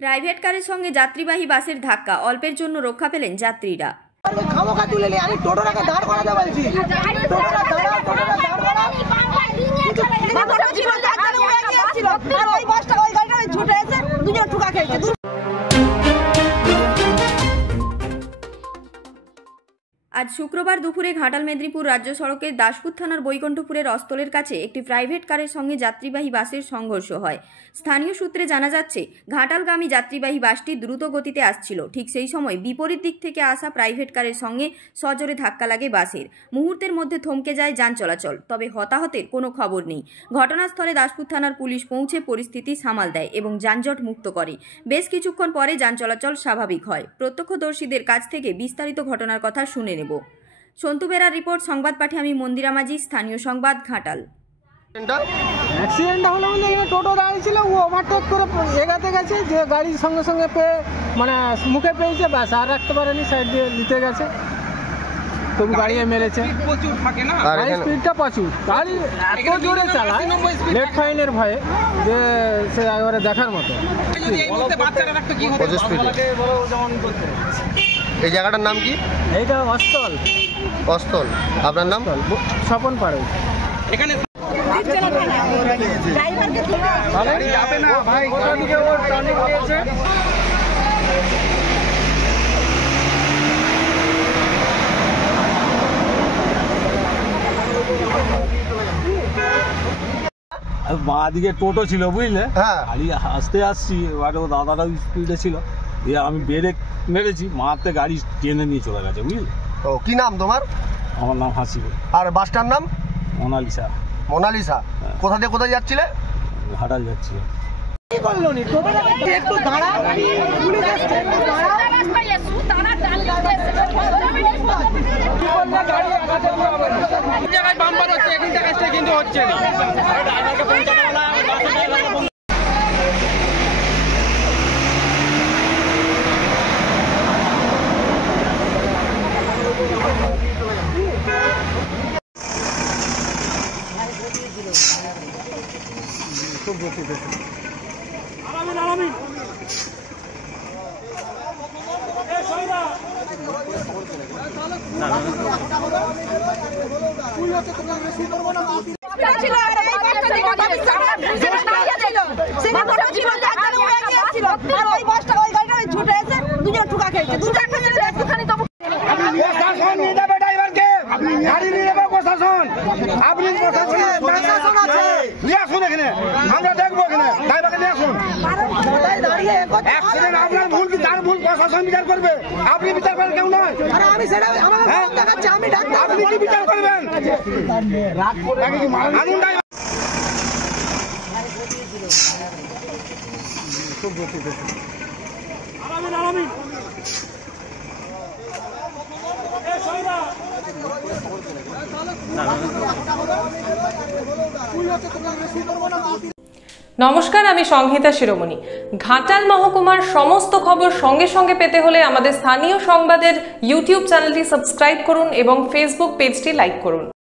Private কারের সঙ্গে যাত্রীবাহী বাসের ধাক্কা, অল্পের জন্য রক্ষা পেলেন যাত্রীরা। আজ শুক্রবার দুপুরে ঘাটাল মেদিনীপুর রাজ্য সড়কের দাসপুর থানার বৈকুণ্ঠপুরের অস্তলের কাছে একটি প্রাইভেট কারের সঙ্গে যাত্রীবাহী বাসের সংঘর্ষ হয়। স্থানীয় সূত্রে জানা যাচ্ছে, ঘাটালগামী যাত্রীবাহী বাসটি দ্রুত গতিতে আসছিল। ঠিক সেই সময় বিপরীত দিক থেকে আসা প্রাইভেট কারের সঙ্গে সজোরে ধাক্কা লাগে বাসের। মুহূর্তের মধ্যে থমকে যায় যান চলাচল, তবে হতাহতের কোনো খবর নেই। ঘটনাস্থলে দাসপুর থানার পুলিশ পৌঁছে পরিস্থিতি সামাল দেয় এবং যানজট মুক্ত করে। বেশ কিছুক্ষণ পরে যান চলাচল স্বাভাবিক হয়। প্রত্যক্ষদর্শীদের কাছ থেকে বিস্তারিত ঘটনার কথা শুনে নেব। সন্তু বেরার রিপোর্ট, সংবাদ পাঠে আমি মন্দিরা মাঝি, স্থানীয় সংবাদ, ঘাটাল। অ্যাক্সিডেন্টটা হলো মানে এখানে টোটো দাঁড়িয়েছিল, ও ওভারটেক করে এগাতে গেছে, যে গাড়ির সঙ্গে সঙ্গে মানে মুখে পেয়েছে, ব্যাস আর রাখতে পারেনি, সাইড দিয়ে নিতে গেছে, তবু গাড়িয়ে মেরেছে। প্রচুর থাকে না, গাড়ির স্পিডটা প্রচুর, গাড়ি এত জোরে চালায় লেট ফাইনের ভয়ে যে সে একেবারে দেখার মতো। এই জায়গাটার নাম কি? এইটা অস্তল। অস্তল। আপনার নাম? স্বপন পাড়ে। এখানে যাবে না ভাই, কোথা থেকে ওর টার্নিং নিয়েছে। বাঁ দিকে টোটো ছিল, বুঝলে, হ্যাঁ, গাড়ি আসতে আসছি, এবারে ও দাদারাও স্পিডে ছিল, দিয়ে আমি ব্রেক মেরেছি, মারতে গাড়ি টেনে নিয়ে চলে গেছে, বুঝলি। ও, কি নাম তোমার? আমার নাম হাসিবুল। আর বাসটার নাম? মোনালিসা। মোনালিসা। কোথা থেকে কোথায় যাচ্ছিলে? ঘাটাল যাচ্ছিল। কি করলো নি টোটোটা একটু দাঁড়া, পুলিশ আসছে, একটু দাঁড়া। জায়গায় বাম্পার হচ্ছে, এখন জায়গায় কিন্তু হচ্ছে না। ড্রাইভারকে পৌঁছানো হলো, খুব বেশি বেশি আমরা দেখবো এখানে ড্রাইভারকে নিয়ে আসুন। আপনার ভুল কি তার ভুল, প্রশাসন বিচার করবে, আপনি বিচার করেন কেউ নয়। আমি সেটা আপনি কি বিচার করবেন? খুব বেশি বেশি নমস্কার, আমি সংহিতা শিরোমণি। ঘাটাল মহকুমার সমস্ত খবর সঙ্গে সঙ্গে পেতে হলে আমাদের স্থানীয় সংবাদের ইউটিউব চ্যানেলটি সাবস্ক্রাইব করুন এবং ফেসবুক পেজটি লাইক করুন।